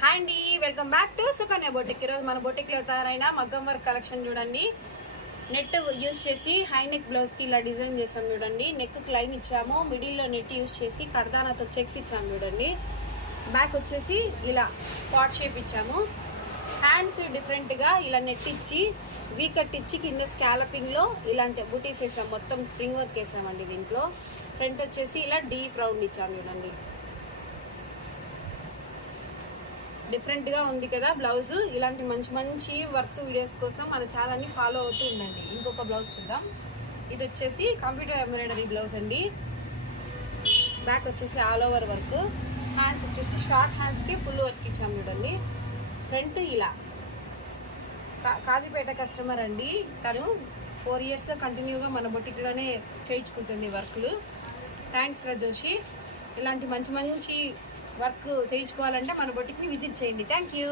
Hi అండి, welcome back to Sukanya boutique. ఈరోజు మన బొటిక్లో తయారైన మగ్గం వర్క్ కలెక్షన్ చూడండి. నెట్ యూస్ చేసి హై నెక్ బ్లౌజ్కి ఇలా డిజైన్ చేసాం చూడండి. నెక్ లైన్ ఇచ్చాము, మిడిల్లో నెట్ యూస్ చేసి కర్దానాతో చెక్స్ ఇచ్చాము చూడండి. బ్యాక్ వచ్చేసి ఇలా పాట్ షేప్ ఇచ్చాము. హ్యాండ్స్ డిఫరెంట్గా ఇలా నెట్ ఇచ్చి వీ కట్ ఇచ్చి కింద స్కాలపింగ్లో ఇలాంటి బుటీస్ వేసాం. మొత్తం స్ప్రింగ్ వర్క్ వేసామండి దీంట్లో. ఫ్రంట్ వచ్చేసి ఇలా డీప్ రౌండ్ ఇచ్చాము చూడండి. డిఫరెంట్గా ఉంది కదా బ్లౌజ్. ఇలాంటి మంచి మంచి వర్క్ వీడియోస్ కోసం మన ఛానల్ని ఫాలో అవుతూ ఉండండి. ఇంకొక బ్లౌజ్ చూద్దాం. ఇది వచ్చేసి కంప్యూటర్ ఎంబ్రాయిడరీ బ్లౌజ్ అండి. బ్యాక్ వచ్చేసి ఆల్ ఓవర్ వర్క్. హ్యాండ్స్ వచ్చేసి షార్ట్ హ్యాండ్స్కి ఫుల్ వర్క్ ఇచ్చాము చూడండి. ఫ్రంట్ ఇలా కాజీపేట కస్టమర్ అండి. తను 4 yearsగా కంటిన్యూగా మన బొటిక్లోనే చేయించుకుంటుంది వర్క్లు. థ్యాంక్స్ రా జోషి. ఇలాంటి మంచి మంచి వర్క్ చేయించుకోవాలంటే మన బొటిక్ని విజిట్ చేయండి. Thank you.